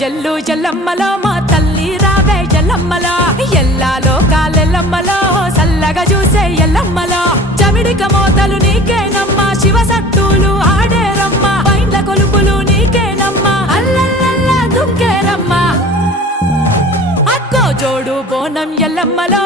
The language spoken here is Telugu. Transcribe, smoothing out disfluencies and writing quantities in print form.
జల్లు జల్లమ్మలో మా తల్లి రావే ఎల్లమ్మలో ఎల్లా లోకాలెల్లమ్మలో సల్లగా చూసే ఎల్లమ్మలో చమిడిక మోతలు నీకేనమ్మా శివ సత్తులు ఆడేరమ్మా పైండ్ల కొలుపులు నీకేనమ్మా అల్లల్లల్లా దుంకేరమ్మా అక్కో జోడు బోనం ఎల్లమ్మలో